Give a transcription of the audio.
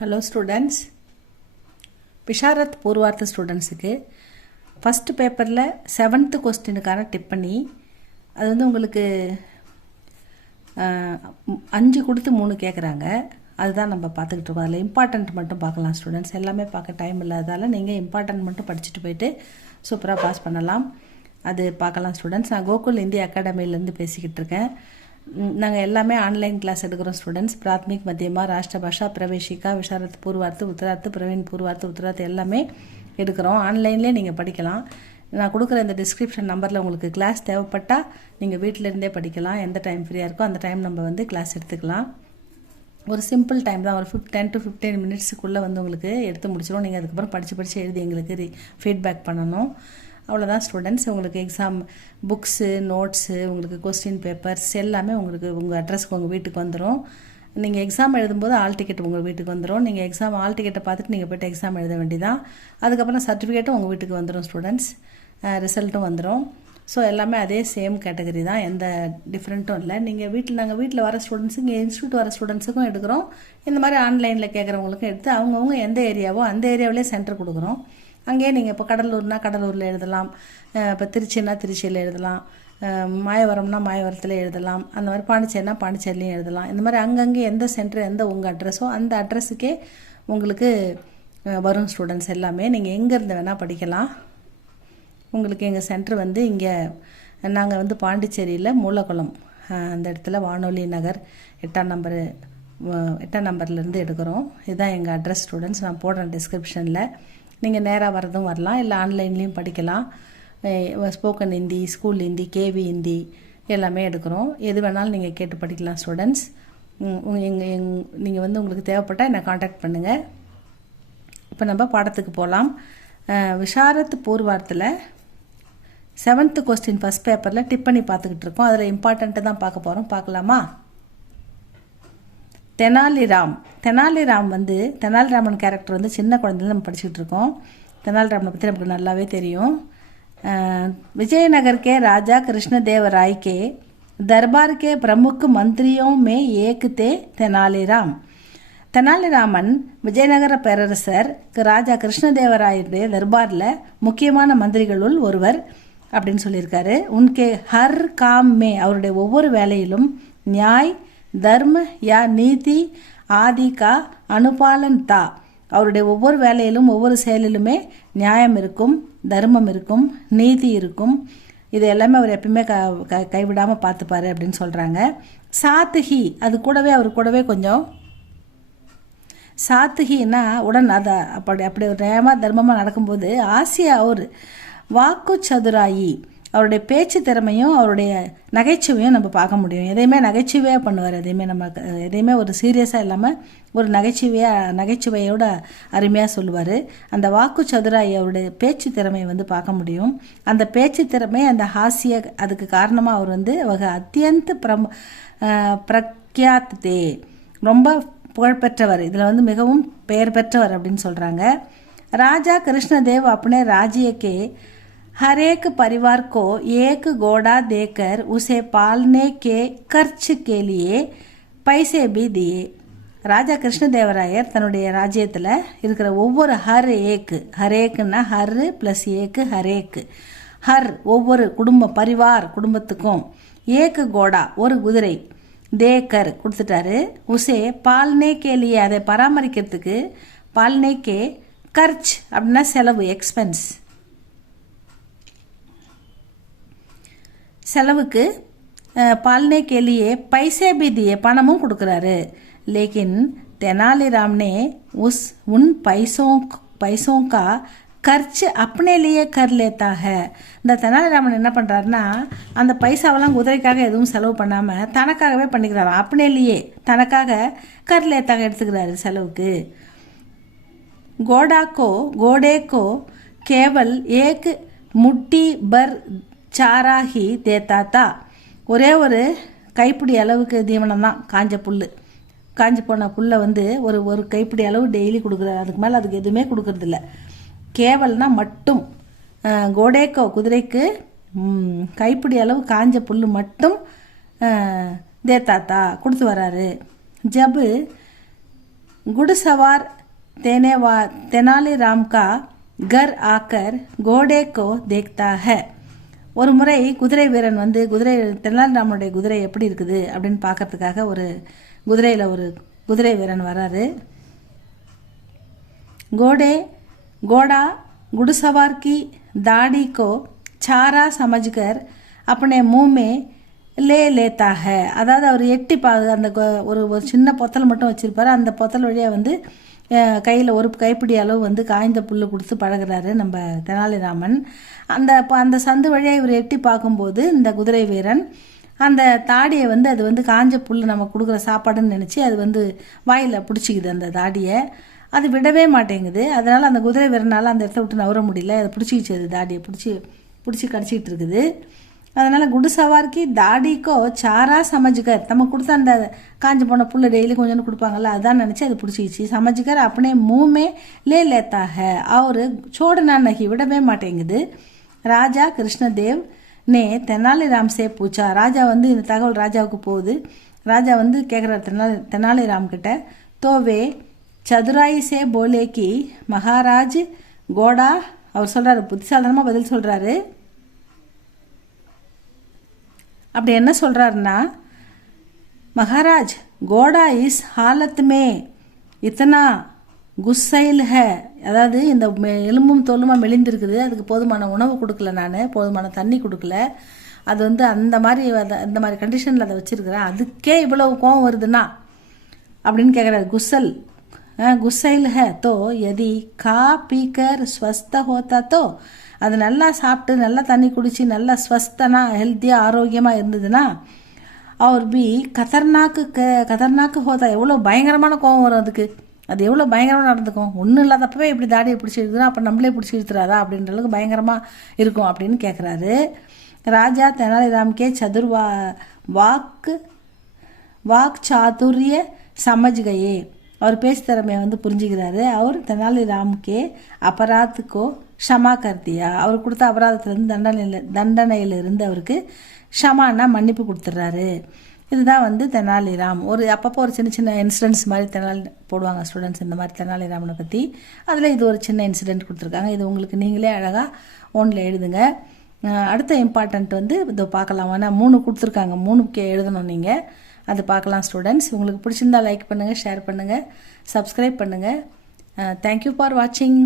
Hello students, Visharad பூர்வார்த்த ஸ்டூடெண்ட்ஸுக்கு first பேப்பரில் 7th கொஸ்டினுக்கான டிப்பணி. அது வந்து உங்களுக்கு 5 கொடுத்து 3 கேட்குறாங்க. அதுதான் நம்ம பார்த்துக்கிட்டு இருக்கோம். அதில் இம்பார்ட்டண்ட் மட்டும் பார்க்கலாம் ஸ்டூடெண்ட்ஸ். எல்லாமே பார்க்க டைம் இல்லாதால் நீங்கள் இம்பார்ட்டண்ட் மட்டும் படிச்சுட்டு போயிட்டு சூப்பராக பாஸ் பண்ணலாம். அது பார்க்கலாம் ஸ்டூடெண்ட்ஸ். நான் கோகுல் இந்திய அகாடமிலேருந்து பேசிக்கிட்டு இருக்கேன். நாங்கள் எல்லாமே ஆன்லைன் கிளாஸ் எடுக்கிறோம் ஸ்டூடெண்ட்ஸ். பிராத்மிக், மத்தியமா, ராஷ்டிர பாஷா, பிரவேஷிகா, விஷாரத் பூர்வார்த்து, உத்தரார்த்து, பிரவீன் பூர்வார்த்து, உத்தரார்த்து எல்லாமே எடுக்கிறோம். ஆன்லைன்லேயே நீங்கள் படிக்கலாம். நான் கொடுக்குற இந்த டிஸ்கிரிப்ஷன் நம்பரில் உங்களுக்கு கிளாஸ் தேவைப்பட்டால் நீங்கள் வீட்டிலேருந்தே படிக்கலாம். எந்த டைம் ஃப்ரீயாக இருக்கோ அந்த டைம் நம்ம வந்து கிளாஸ் எடுத்துக்கலாம். ஒரு சிம்பிள் டைம் தான், ஒரு 10 to 15 மினிட்ஸுக்குள்ளே வந்து உங்களுக்கு எடுத்து முடிச்சிடும். நீங்கள் அதுக்கப்புறம் படித்து எழுதி எங்களுக்கு ஃபீட்பேக் பண்ணணும். அவ்வளோதான் ஸ்டூடெண்ட்ஸ். உங்களுக்கு எக்ஸாம் புக்ஸு, நோட்ஸு, உங்களுக்கு கொஸ்டின் பேப்பர்ஸ் எல்லாமே உங்களுக்கு உங்கள் அட்ரஸ்க்கு உங்கள் வீட்டுக்கு வந்துடும். நீங்கள் எக்ஸாம் எழுதும்போது ஆல் டிக்கெட் உங்கள் வீட்டுக்கு வந்துடும். நீங்கள் எக்ஸாம் ஆல் டிக்கெட்டை பார்த்துட்டு நீங்கள் போய்ட்டு எக்ஸாம் எழுத வேண்டியதான். அதுக்கப்புறம் சர்டிஃபிகேட்டும் உங்கள் வீட்டுக்கு வந்துடும் ஸ்டூடெண்ட்ஸ். ரிசல்ட்டும் வந்துடும். ஸோ எல்லாமே அதே சேம் கேட்டகரி தான், எந்த டிஃப்ரெண்ட்டும் இல்லை. நீங்கள் நாங்கள் வீட்டில் வர ஸ்டூடெண்ட்ஸுக்கு, இங்கே இன்ஸ்டியூட் வர ஸ்டூடெண்ட்ஸுக்கும் எடுக்கிறோம். இந்த மாதிரி ஆன்லைனில் கேட்குறவங்களுக்கும் எடுத்து அவங்கவுங்க எந்த ஏரியாவோ அந்த ஏரியாவிலே சென்டர் கொடுக்குறோம். அங்கேயே நீங்கள் இப்போ கடலூர்னா கடலூரில் எழுதலாம், இப்போ திருச்சின்னா திருச்சியில் எழுதலாம், மாயவரம்னா மாயவரத்தில் எழுதலாம், அந்த மாதிரி பாண்டிச்சேரினா பாண்டிச்சேரிலையும் எழுதலாம். இந்த மாதிரி அங்கங்கே எந்த சென்டர், எந்த உங்கள் அட்ரஸோ அந்த அட்ரஸுக்கே உங்களுக்கு வரும் ஸ்டூடெண்ட்ஸ் எல்லாமே. நீங்கள் எங்கேருந்து வேணால் படிக்கலாம். உங்களுக்கு எங்கள் சென்டர் வந்து இங்கே நாங்கள் வந்து பாண்டிச்சேரியில் மூலக்குளம் அந்த இடத்துல வானொலி நகர் 8ஆம் நம்பர்லேருந்து எடுக்கிறோம். இதுதான் எங்கள் அட்ரஸ் ஸ்டூடெண்ட்ஸ். நான் போடுறேன் டிஸ்கிரிப்ஷனில். நீங்கள் நேராக வரதும் வரலாம், இல்லை ஆன்லைன்லேயும் படிக்கலாம். Spoken Hindi, school Hindi, KV Hindi எல்லாமே எடுக்கிறோம். எது வேணாலும் நீங்கள் கேட்டு படிக்கலாம் ஸ்டூடெண்ட்ஸ். நீங்கள் வந்து உங்களுக்கு தேவைப்பட்டால் என்னை காண்டாக்ட் பண்ணுங்கள். இப்போ நம்ம பாடத்துக்கு போகலாம். விஷாரத் பூர்வார்த்தில் 7th கொஸ்டின் ஃபஸ்ட் பேப்பரில் டிப்பணி பார்த்துக்கிட்டு இருக்கோம். அதில் இம்பார்ட்டண்ட்டு தான் பார்க்க போகிறோம். பார்க்கலாமா? தெனாலிராம் வந்து தெனாலிராமன் கேரக்டர் வந்து சின்ன குழந்தைல நம்ம படிச்சுக்கிட்டு இருக்கோம். தெனாலிராமனை பற்றி நமக்கு நல்லாவே தெரியும். विजयनगर के राजा कृष्णदेव राय के दरबार के प्रमुख मंत्रियों में एक थे तेनालीराम. தெனாலிராமன் விஜயநகர பேரரசர் ராஜா கிருஷ்ணதேவராயருடைய தர்பாரில் முக்கியமான மந்திரிகளுள் ஒருவர் அப்படின்னு சொல்லியிருக்காரு. உன்கே ஹர் காம் மே, அவருடைய ஒவ்வொரு வேலையிலும் நியாய், தர்ம யா நீதி ஆதி கா அனுபாலன் தா, அவருடைய ஒவ்வொரு வேலையிலும் ஒவ்வொரு செயலிலுமே நியாயம் இருக்கும், தர்மம் இருக்கும், நீதி இருக்கும். இது எல்லாமே அவர் எப்பயுமே கைவிடாமல் பார்த்துப்பாரு அப்படின்னு சொல்கிறாங்க. சாத்துஹி, அது கூடவே அவர் கூடவே கொஞ்சம் சாத்துஹின்னா உடன் அதை அப்படி ஒரு நியாயமாக தர்மமாக நடக்கும்போது ஆசியா அவர் வாக்கு சதுராயி, அவருடைய பேச்சு திறமையும் அவருடைய நகைச்சுவையும் நம்ம பார்க்க முடியும். எதையுமே நகைச்சுவையாக பண்ணுவார். எதையுமே ஒரு சீரியஸாக இல்லாமல் ஒரு நகைச்சுவையோட அருமையாக சொல்லுவார். அந்த வாக்கு சதுராயி அவருடைய பேச்சு திறமையை வந்து பார்க்க முடியும். அந்த பேச்சு திறமை, அந்த ஹாஸ்ய, அதுக்கு காரணமாக அவர் வந்து அத்தியந்த பிரக்யாத்தே, ரொம்ப புகழ்பெற்றவர். இதில் வந்து மிகவும் பெயர் பெற்றவர் அப்படின்னு சொல்கிறாங்க. ராஜா கிருஷ்ணதேவ் अपने राज्य के हर एक परिवार को एक घोड़ा देकर उसे पालने के खर्च के लिए पैसे भी दिए. ராஜா கிருஷ்ணதேவராயர் தன்னுடைய ராஜ்யத்தில் இருக்கிற ஒவ்வொரு ஹரேக்குன்னா ஹர் ப்ளஸ் ஏக்கு ஹரேக்கு, ஹர் ஒவ்வொரு குடும்பத்துக்கும், ஏக்கு கோடா ஒரு குதிரை, தேக்கர் கொடுத்துட்டாரு, உசே பால்னே கேலியே அதை பராமரிக்கிறதுக்கு, பால்னே கே கர்ச் அப்படின்னா செலவு, எக்ஸ்பென்ஸ், செலவுக்கு பால்னே கேலியே பைசே பி தியே, பணமும் கொடுக்குறாரு. லேக்கின் தெனாலிராம் ने உன் पैसों का खर्च अपने लिए कर लेता है. இந்த தெனாலிராமன் என்ன பண்ணுறாருன்னா அந்த பைசாவெல்லாம் குதிரைக்காக எதுவும் செலவு பண்ணாமல் தனக்காகவே பண்ணிக்கிறாரு. அப்பனேலியே தனக்காக கர்லேத்தாக எடுத்துக்கிறாரு செலவுக்கு. கோடேக்கோ கேவல் ஏக் முட்டி பர் சாரா ஹி தேத்தா தா, ஒரே ஒரு கைப்பிடி அளவுக்கு தீவனம் தான், காஞ்சி போன புல்லை வந்து ஒரு கைப்பிடி அளவு டெய்லி கொடுக்குறாரு. அதுக்கு மேலே அதுக்கு எதுவுமே கொடுக்கறதில்ல. கேவல்னா மட்டும், கோடேக்கோ குதிரைக்கு கைப்பிடி அளவு காஞ்ச புல் மட்டும் தேத்தாத்தா கொடுத்து வராரு. ஜபு घुड़सवार तेनालीराम का घर आकर घोड़े को देखता है. ஒரு முறை குதிரை வீரன் வந்து தெனாலிராமனுடைய குதிரை எப்படி இருக்குது அப்படின்னு பார்க்கறதுக்காக ஒரு குதிரையில் ஒரு குதிரை வீரன் வராரு. घोड़ा घुड़सवार की दाढ़ी को चारा समझकर अपने मुंह में ले लेता है. அதாவது அவர் எட்டி அந்த ஒரு சின்ன பொத்தல் மட்டும் வச்சிருப்பாரு. அந்த பொத்தல் வழியாக வந்து கையில் ஒரு கைப்பிடி அளவு வந்து காய்ந்த புல் கொடுத்து பழகிறாரு நம்ம தெனாலிராமன். அந்த சந்து வழியாக இவர் எட்டி பார்க்கும்போது இந்த குதிரை வீரன் அந்த தாடியை வந்து அது வந்து காஞ்ச புல் நம்ம கொடுக்குற சாப்பாடுன்னு நினச்சி அது வந்து வாயில் பிடிச்சிக்குது. அந்த தாடியை அது விடவே மாட்டேங்குது. அதனால் அந்த குதிரை வீரனால் அந்த இடத்த விட்டு நவர முடியல. அதை பிடிச்சிக்கிச்சு, அது தாடியை பிடிச்சி கடிச்சிக்கிட்டு இருக்குது. அதனால் குடுசவார்க்கு தாடிக்கோ சாரா சமஜ்கர், நம்ம கொடுத்த அந்த காஞ்சி போன புல் டெய்லி கொஞ்சம் கொடுப்பாங்கல்ல, அதான் நினச்சி அது பிடிச்சிக்கிச்சு. சமஜ்கர் அப்படியே மூமே லேத்தாக அவரு சோடனா நகி விடவே மாட்டேங்குது. ராஜா கிருஷ்ணதேவ் நே தெனாலிராம் சே பூச்சா. ராஜா வந்து இந்த தகவல் ராஜாவுக்கு போகுது. ராஜா வந்து கேட்குறாரு தெனாலிராம் கிட்ட. தோவே சதுராயி சே போலேக்கி மகாராஜ் கோடா. அவர் சொல்கிறாரு, புத்திசாலித்தனமாக பதில் சொல்கிறாரு. அப்படி என்ன சொல்கிறாருன்னா, மகாராஜ் கோடா இஸ் ஹாலத் மே இத்தனா குஸ்ஸைல் ஹே. அதாவது இந்த எலும்பும் தோலுமா மெலிந்திருக்குது, அதுக்கு போதுமான உணவு கொடுக்கல, நான் போதுமான தண்ணி கொடுக்கல, அது வந்து அந்த மாதிரி கண்டிஷனில் அதை வச்சுருக்கிறேன், அதுக்கே இவ்வளவு கோவம் வருதுன்னா அப்படின்னு கேட்குறாரு. குஸ்ஸைல் ஹே தோ எதி கா பீக்கர் ஸ்வஸ்த ஹோத்தா தோ, அது நல்லா சாப்பிட்டு நல்லா தண்ணி குடித்து நல்லா ஸ்வஸ்தனா ஹெல்த்தியாக ஆரோக்கியமாக இருந்ததுன்னா, அவர் பி கதர்னாக்கு ஹோத்தா, எவ்வளோ பயங்கரமான கோவம் வரும் அதுக்கு, அது எவ்வளோ பயங்கரமாக நடந்துக்கும். ஒன்றும் இல்லாதப்பவே இப்படி தாடியை பிடிச்சி இழுத்துனா அப்போ நம்மளே பிடிச்சி இழுத்துறாதா அப்படின்ற அளவுக்கு பயங்கரமாக இருக்கும் அப்படின்னு கேட்குறாரு. ராஜா தெனாலிராம்கே வாக் சாதுரிய சமஜ்கையே, அவர் பேச்சு திறமையை வந்து புரிஞ்சுக்கிறாரு. அவர் தெனாலிராம்கே அபராத்துக்கோ ஷமா கர்த்தியா, அவர் கொடுத்த அபராதத்திலேருந்து தண்டனையிலிருந்து அவருக்கு ஷமானா மன்னிப்பு கொடுத்துட்றாரு. இதுதான் வந்து தெனாலிராம். அப்பப்போ ஒரு சின்ன சின்ன இன்சிடென்ட்ஸ் மாதிரி போடுவாங்க ஸ்டூடெண்ட்ஸ் இந்த மாதிரி தெனாலிராமனை பற்றி. அதில் இது ஒரு சின்ன இன்சிடெண்ட் கொடுத்துருக்காங்க. இது உங்களுக்கு நீங்களே அழகாக ஓனில் எழுதுங்க. அடுத்த இம்பார்ட்டண்ட் வந்து இதோ பார்க்கலாம். ஆனால் 3 கொடுத்துருக்காங்க, 3 எழுதணும் நீங்கள். அது பார்க்கலாம் ஸ்டூடெண்ட்ஸ். உங்களுக்கு பிடிச்சிருந்தா லைக் பண்ணுங்கள், ஷேர் பண்ணுங்கள், சப்ஸ்கிரைப் பண்ணுங்கள். தேங்க்யூ ஃபார் வாட்சிங்.